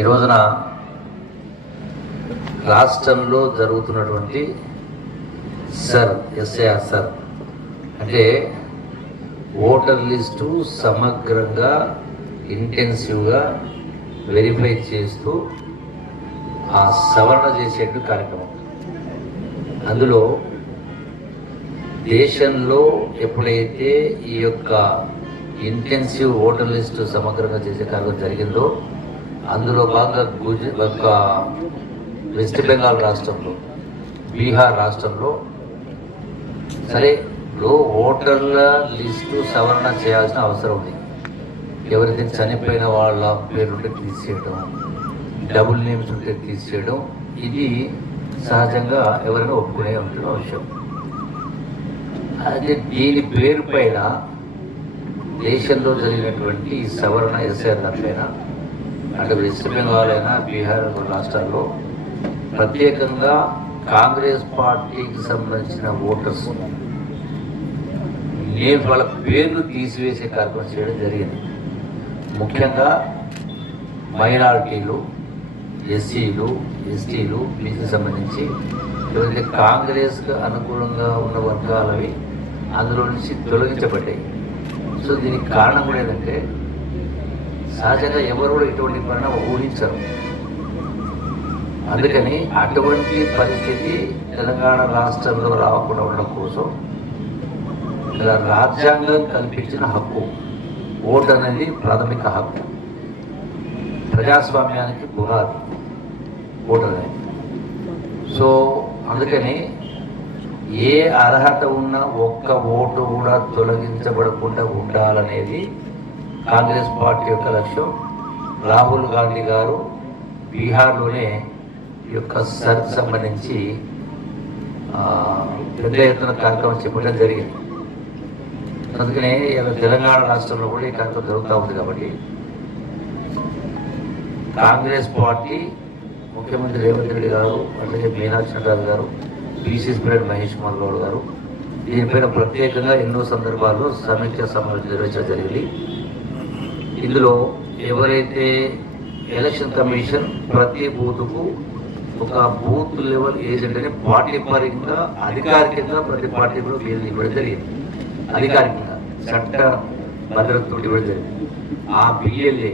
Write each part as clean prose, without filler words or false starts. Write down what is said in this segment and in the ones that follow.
ఈ రోజున రాష్ట్రంలో జరుగుతున్నటువంటి ఎస్ఐఆర్ అంటే ఓటర్ లిస్టు సమగ్రంగా ఇంటెన్సివ్గా వెరిఫై చేస్తూ ఆ సవరణ చేసేట్టు కార్యక్రమం. అందులో దేశంలో ఎప్పుడైతే ఈ యొక్క ఇంటెన్సివ్ ఓటర్ లిస్టు సమగ్రంగా చేసే కార్యక్రమం జరిగిందో అందులో భాగంగా వెస్ట్ బెంగాల్ రాష్ట్రంలో, బీహార్ రాష్ట్రంలో సరే ఓటర్ల లిస్టు సవరణ చేయాల్సిన అవసరం ఉంది. ఎవరైతే చనిపోయిన వాళ్ళ పేరుంటే తీసేయడం, డబుల్ నేమ్స్ ఉంటే తీసేయడం, ఇది సహజంగా ఎవరైనా ఒప్పుకునే ఉంటున్న విషయం. అదే దీని పేరు పైన దేశంలో జరిగినటువంటి సవరణ ఎస్ఐఆర్ దానిపైన అంటే వెస్ట్ బెంగాల్ అయినా బీహార్ రాష్ట్రాల్లో ప్రత్యేకంగా కాంగ్రెస్ పార్టీకి సంబంధించిన ఓటర్స్ వాళ్ళ పేర్లు తీసివేసే కార్యక్రమం చేయడం జరిగింది. ముఖ్యంగా మైనారిటీలు, ఎస్సీలు, ఎస్టీలు, బీసీకి సంబంధించి ఎవరైతే కాంగ్రెస్కి అనుకూలంగా ఉన్న వర్గాలవి అందులో నుంచి తొలగించబడ్డాయి. సో దీనికి కారణం కూడా ఏంటంటే సహజంగా ఎవరు కూడా ఇటువంటి పరిణామం ఊహించరు. అందుకని అటువంటి పరిస్థితి తెలంగాణ రాష్ట్రంలో రాకుండా ఉండడం కోసం ఇలా రాజ్యాంగం కల్పించిన హక్కు ఓటు అనేది ప్రాథమిక హక్కు, ప్రజాస్వామ్యానికి పునాది ఓటు అనేది. సో అందుకని ఏ అర్హత ఉన్న ఒక్క ఓటు కూడా తొలగించబడకుండా ఉండాలనేది కాంగ్రెస్ పార్టీ యొక్క లక్ష్యం. రాహుల్ గాంధీ గారు బీహార్లోనే ఈ యొక్క సర్కి సంబంధించి పెద్ద ఎత్తున కార్యక్రమం చెప్పడం జరిగింది. అందుకనే తెలంగాణ రాష్ట్రంలో కూడా ఈ కార్యక్రమం జరుగుతూ ఉంది. కాబట్టి కాంగ్రెస్ పార్టీ ముఖ్యమంత్రి రేవంత్ రెడ్డి గారు, అలాగే మీనాక్షి నటరాజన్ గారు, పిసిసి ప్రెసిడెంట్ మహేష్ కుమార్ గౌడ్ గారు దీనిపైన ప్రత్యేకంగా ఎన్నో సందర్భాల్లో సమీక్ష సమావేశం నిర్వహించడం జరిగింది. ఇందులో ఎవరైతే ఎలక్షన్ కమిషన్ ప్రతి బూత్కు ఒక బూత్ లెవెల్ ఏజెంట్ అని పార్టీ పరంగా అధికారికంగా ప్రతి పార్టీ కూడా ఇవ్వడం జరిగింది. అధికారికంగా చట్ట భద్రతతో ఇవ్వడం జరిగింది. ఆ బిఎల్ఏ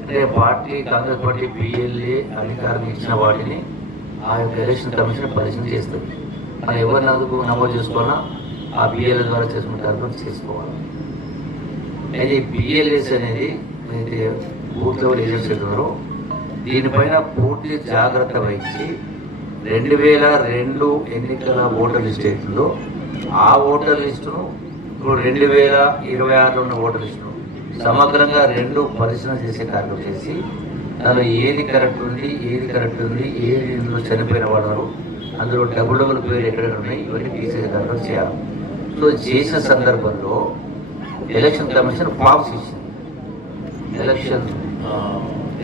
అంటే కాంగ్రెస్ పార్టీ బిఎల్ఏ అధికారం ఇచ్చిన వాటిని ఆ యొక్క ఎలక్షన్ కమిషన్ పరిశీలన చేస్తుంది. మనం ఎవరిని అందుకు నమోదు చేసుకోవాలన్నా ఆ బిఎల్ఏ ద్వారా చేసుకున్న కార్యక్రమం చేసుకోవాలి. అయితే బిఎల్ఏస్ అనేది అయితే బూత్ లెవెల్ ఏజెంట్స్ ఉన్నారో దీనిపైన పూర్తి జాగ్రత్త వహించి 2002 ఎన్నికల ఓటర్ లిస్ట్ అవుతుందో ఆ ఓటర్ లిస్టును ఇప్పుడు 2026లో ఉన్న ఓటర్ లిస్టును సమగ్రంగా పరిశీలన చేసే కార్యక్రమం చేసి దానిలో ఏది కరెక్ట్ ఉంది, ఏది ఇందులో చనిపోయిన వాళ్ళు, అందులో డబుల్ పేరు ఎక్కడెక్కడ ఉన్నాయి, ఇవన్నీ తీసేసే కార్యక్రమం చేయాలి. సో చేసిన సందర్భంలో ఎలక్షన్ కమిషన్ ఫామ్స్ ఇచ్చింది, ఎలక్షన్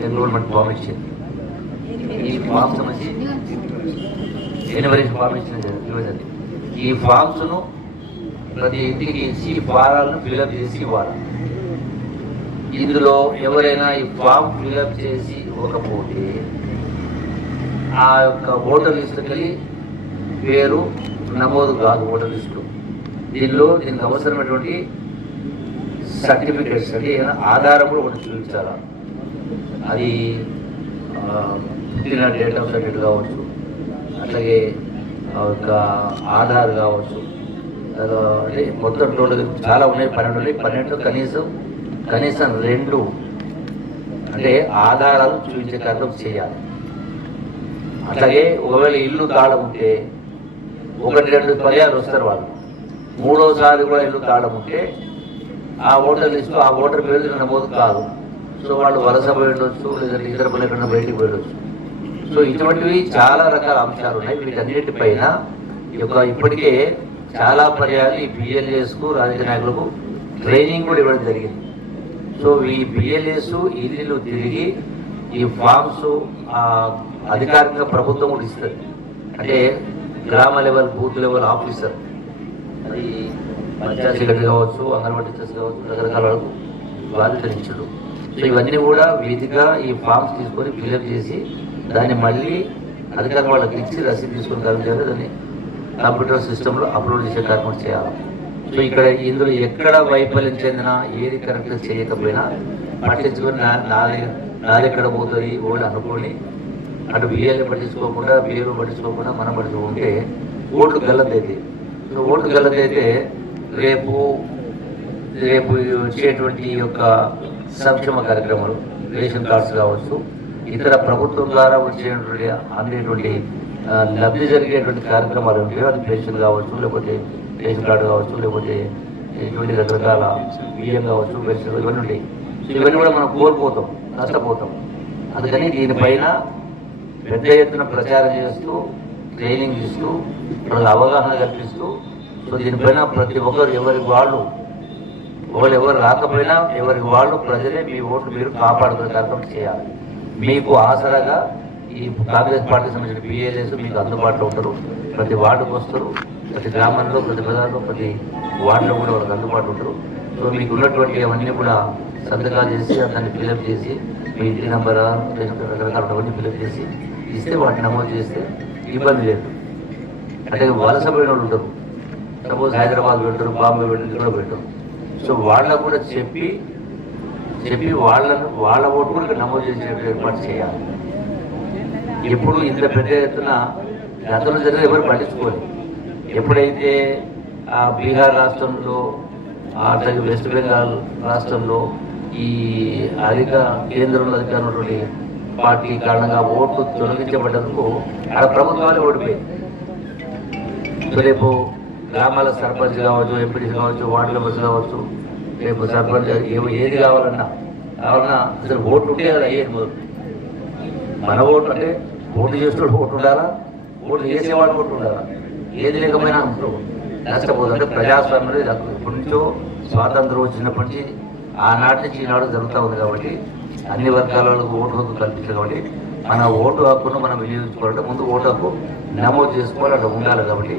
ఎన్రోల్మెంట్ ఫామ్ ఇచ్చింది. ఈ ఫామ్స్ సంబంధించి ఎన్వరేషన్ ఫామ్ ఇవ్వదండి. ఈ ఫామ్స్ను ప్రతి ఇంటికి ఇచ్చి ఫారాలను ఫిల్అప్ చేసి ఇవ్వాలి. ఇందులో ఎవరైనా ఈ ఫామ్ ఫిల్అప్ చేసి ఇవ్వకపోతే ఆ యొక్క ఓటర్ లిస్టుకి పేరు నమోదు కాదు ఓటర్ లిస్టులో. దీనికి అవసరమైనటువంటి సర్టిఫికేట్స్ అంటే ఏదైనా ఆధారం కూడా ఒకటి చూపించాలా. అది పుట్టిన డేట్ ఆఫ్ సర్టిఫికేట్ కావచ్చు, అట్లాగే ఒక ఆధార్ కావచ్చు. అంటే మొత్తం టోటల్ చాలా ఉన్నాయి, 12 ఉన్నాయి. 12 కనీసం 2 అంటే ఆధారాలు చూపించే కార్యక్రమం చేయాలి. అట్లాగే ఒకవేళ ఇల్లు తాళం ఉంటే 1-2 పర్యాలు వస్తారు వాళ్ళు. 3వసారి కూడా ఇల్లు తాళం ఉంటే ఆ ఓటర్ లిస్టు ఆ ఓటర్ పేరు నమోదు కాదు. సో వాళ్ళు వలస పోయి ఉండొచ్చు, లేదంటే ఇతర పనులు బయటికి పోయొచ్చు. సో ఇటువంటివి చాలా రకాల అంశాలు ఉన్నాయి. వీటన్నిటిపైన ఇప్పటికే చాలా పర్యాలు ఈ బిఎల్ఏస్కు రాజకీయ నాయకులకు ట్రైనింగ్ కూడా ఇవ్వడం జరిగింది. సో ఈ బిఎల్ఏస్ ఇల్లు తిరిగి ఈ ఫామ్స్ అధికారికంగా ప్రభుత్వం కూడా ఇస్తుంది. అంటే గ్రామ లెవెల్, బూత్ లెవెల్ ఆఫీసర్, అది పంచాయతీ సెక్రటరీ కావచ్చు, అంగన్వాడీ టీచర్స్ కావచ్చు, రకరకాల వాళ్ళకు బాధ్యతలు ఇచ్చాడు. సో ఇవన్నీ కూడా విధిగా ఈ ఫామ్స్ తీసుకొని ఫిల్అప్ చేసి దాన్ని మళ్ళీ అధికారులు వాళ్ళకి ఇచ్చి రసీదు తీసుకొని కలిగించాలి, దాన్ని కంప్యూటర్ సిస్టంలో అప్లోడ్ చేసే కార్యక్రమం చేయాలి. సో ఇక్కడ ఇందులో ఎక్కడ వైఫల్యం చెందినా ఏది కరెక్ట్గా చేయకపోయినా పట్టించుకొని నాది ఎక్కడ పోతుంది ఓళ్ళు అనుకొని అటు బియ్యాలు పట్టించుకోకుండా బియ్యలు పట్టించుకోకుండా మనం పట్టించుకుంటే ఓట్లు గల్లదైతే. సో ఓట్లు గల్లదైతే రేపు వచ్చేటువంటి యొక్క సంక్షేమ కార్యక్రమాలు, రేషన్ కార్డ్స్ కావచ్చు, ఇతర ప్రభుత్వం ద్వారా వచ్చేటువంటి అందేటువంటి లబ్ధి జరిగేటువంటి కార్యక్రమాలు ఉంటాయో, అది పెన్షన్ కావచ్చు, లేకపోతే రేషన్ కార్డు కావచ్చు, లేకపోతే ఇటువంటి రకరకాల బియ్యం కావచ్చు, పెన్షన్ ఇవన్నీ ఉంటాయి. సో ఇవన్నీ కూడా మనం కోల్పోతాం, నష్టపోతాం. అందుకని దీనిపైన పెద్ద ఎత్తున ప్రచారం చేస్తూ, ట్రైనింగ్ ఇస్తూ, వాళ్ళకి అవగాహన కల్పిస్తూ, సో దీనిపైన ప్రతి ఒక్కరు ఎవరు రాకపోయినా ఎవరికి వాళ్ళు ప్రజలే మీ ఓట్లు మీరు కాపాడుకునే కార్యక్రమం చేయాలి. మీకు ఆసరాగా ఈ కాంగ్రెస్ పార్టీకి సంబంధించిన పిఎల్ఏస్ మీకు అందుబాటులో ఉంటారు. ప్రతి వార్డుకు వస్తారు, ప్రతి గ్రామంలో, ప్రతి ప్రజల్లో, ప్రతి వార్డులో కూడా వాళ్ళకి అందుబాటులో ఉంటారు. సో మీకు ఉన్నటువంటి అవన్నీ కూడా సంతకాలు చేసి దాన్ని ఫిల్అప్ చేసి మీ ఇంటి నెంబర్ రకరకాలవన్నీ ఫిల్అప్ చేసి ఇస్తే వాటిని నమోదు చేస్తే ఇబ్బంది లేదు. అంటే వలస పోయిన వాళ్ళు ఉంటారు, సపోజ్ హైదరాబాద్ పెట్టారు, బాంబే పెట్టారు, ఇక్కడ పెట్టారు. సో వాళ్ళకు కూడా చెప్పి వాళ్ళ ఓటు కూడా ఇక్కడ నమోదు చేసే ఏర్పాటు చేయాలి. ఎప్పుడు ఇంత పెద్ద ఎత్తున గతంలో జరిగిన ఎవరు పట్టించుకోలేదు. ఎప్పుడైతే బీహార్ రాష్ట్రంలో, అట్లాగే వెస్ట్ బెంగాల్ రాష్ట్రంలో ఈ కేంద్రంలో అధికారులు పార్టీ కారణంగా ఓట్లు తొలగించబడ్డందుకు ఆడ ప్రభుత్వాలే ఓడిపోయింది. సో రేపు గ్రామాల సర్పంచ్ కావచ్చు, ఎంపీడీసీ కావచ్చు, వార్డు మెంబర్స్ కావచ్చు, రేపు సర్పంచ్ ఏది కావాలన్నా అసలు ఓట్లు ఉంటే కదా అయ్యేది. మొదలు మన ఓటు అంటే ఓటు చేసేవాడు ఓటు ఉండాలా, ఓటు చేసేవాడు ఓటు ఉండాలా. ఏది లేకపోయినా నష్టపోతుంది. అంటే ప్రజాస్వామ్యం అనేది ఇప్పటి నుంచో స్వాతంత్రం వచ్చినప్పటి నుంచి ఆనాటి నుంచి ఈనాడు జరుగుతూ ఉంది. కాబట్టి అన్ని వర్గాల వాళ్ళకు ఓటు హక్కు కల్పించారు. కాబట్టి మన ఓటు హక్కును మనం వినియోగించుకోవాలంటే ముందు ఓటు హక్కు నమోదు చేసుకోవాలి, అక్కడ ఉండాలి. కాబట్టి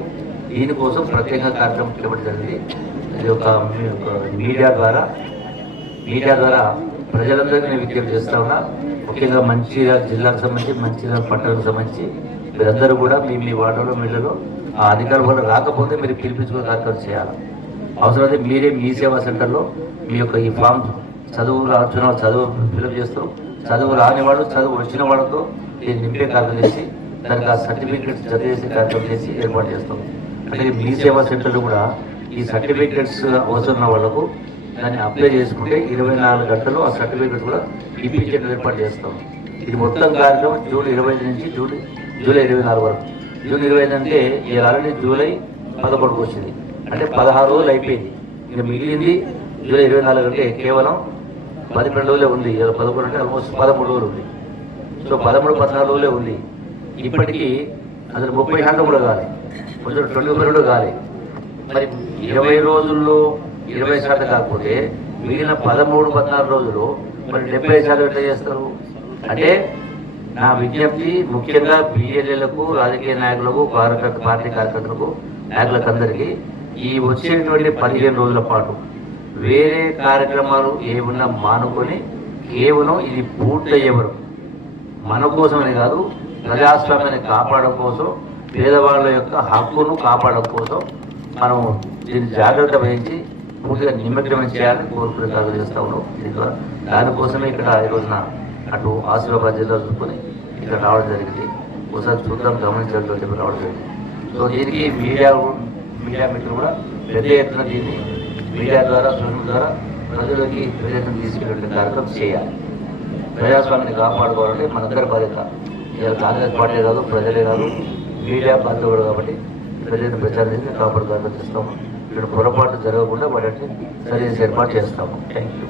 దీనికోసం ప్రత్యేక కార్యక్రమం చేపట్టి జరిగింది. ఇది ఒక మీడియా ద్వారా ప్రజలందరికీ నేను విజ్ఞప్తి చేస్తా ఉన్నా. ముఖ్యంగా మంచిర్యాల జిల్లాకు సంబంధించి, మంచిర్యాల పట్టణానికి సంబంధించి మీరందరూ కూడా మీ వార్డులో మిల్లులో ఆ అధికారులు కూడా రాకపోతే మీరు పిలిపించుకునే కార్యక్రమం చేయాలి. అవసరమైతే మీరే మీ సేవా సెంటర్లో మీ యొక్క ఈ ఫామ్ చదువు ఫిల్అప్ చేస్తూ, చదువు రాని వాడు చదువు వచ్చిన వాడితో దీన్ని నింపే కార్యక్రమం చేసి దానికి ఆ సర్టిఫికేట్స్ జత చేసే కార్యక్రమం చేసి ఏర్పాటు చేస్తాం. అంటే మీ సేవా సెంటర్లు కూడా ఈ సర్టిఫికేట్స్ అవసరం వాళ్ళకు దాన్ని అప్లై చేసుకుంటే 24 గంటలు ఆ సర్టిఫికేట్ కూడా ఇప్పించే ఏర్పాటు చేస్తాం. ఇది మొత్తం కార్యక్రమం జూన్ 25 నుంచి జూలై 24 వరకు. జూన్ 25 అంటే ఆల్రెడీ జూలై 11కు వచ్చింది, అంటే 16 రోజులు అయిపోయింది. ఇక మిగిలింది జూలై 24 అంటే కేవలం 12 రోజులే ఉంది. ఇలా 11 అంటే ఆల్మోస్ట్ 13 రోజులు ఉంది. సో 13-14 రోజులే ఉంది. ఇప్పటికీ అసలు 30 శాతం కూడా కాలే, కొంచెం 20% కాలే. మరి 20 రోజుల్లో 20% కాకపోతే మిగిలిన 13-14 రోజులు మరి 70% ఎట్లా చేస్తారు? అంటే నా విజ్ఞప్తి ముఖ్యంగా బిఎల్ఏలకు, రాజకీయ నాయకులకు, పార్టీ కార్యకర్తలకు, నాయకులకు అందరికీ ఈ వచ్చేటువంటి 15 రోజుల పాటు వేరే కార్యక్రమాలు ఏమన్నా మానుకొని కేవలం ఇది పూర్తయ్యే వరకు మన కోసమని కాదు, ప్రజాస్వామ్యాన్ని కాపాడడం కోసం, పేదవాళ్ళ యొక్క హక్కును కాపాడడం కోసం మనం దీన్ని జాగ్రత్త వహించి పూర్తిగా నిమగ్నం చేయాలని కోరుకునే కార్యక్రమం చేస్తూ ఉన్నాం. దీని ద్వారా దానికోసమే ఇక్కడ ఈ రోజున అటు ఆసిఫాబాద్ జిల్లా చూసుకొని ఇక్కడ రావడం జరిగింది. ఒకసారి చూద్దాం, గమనించాలని చెప్పి రావడం జరిగింది. సో దీనికి మీడియా మిత్రులు కూడా పెద్ద ఎత్తున దీన్ని మీడియా ద్వారా, సోషల్ ద్వారా ప్రజలకి ప్రజలను తీసుకెళ్ళే కార్యక్రమం చేయాలి. ప్రజాస్వామ్యాన్ని కాపాడుకోవాలంటే మనందరి బాధ్యత. ఇలా కాంగ్రెస్ పార్టీ కాదు, ప్రజలే కాదు, మీడియా బాధ్యత కూడా. కాబట్టి ప్రజలను ప్రచారం చేసి కాపాడుకోవాలని చేస్తాము. ఇక్కడ పొరపాటు జరగకుండా వాటిని సరైన ఏర్పాటు చేస్తాము. Thank you.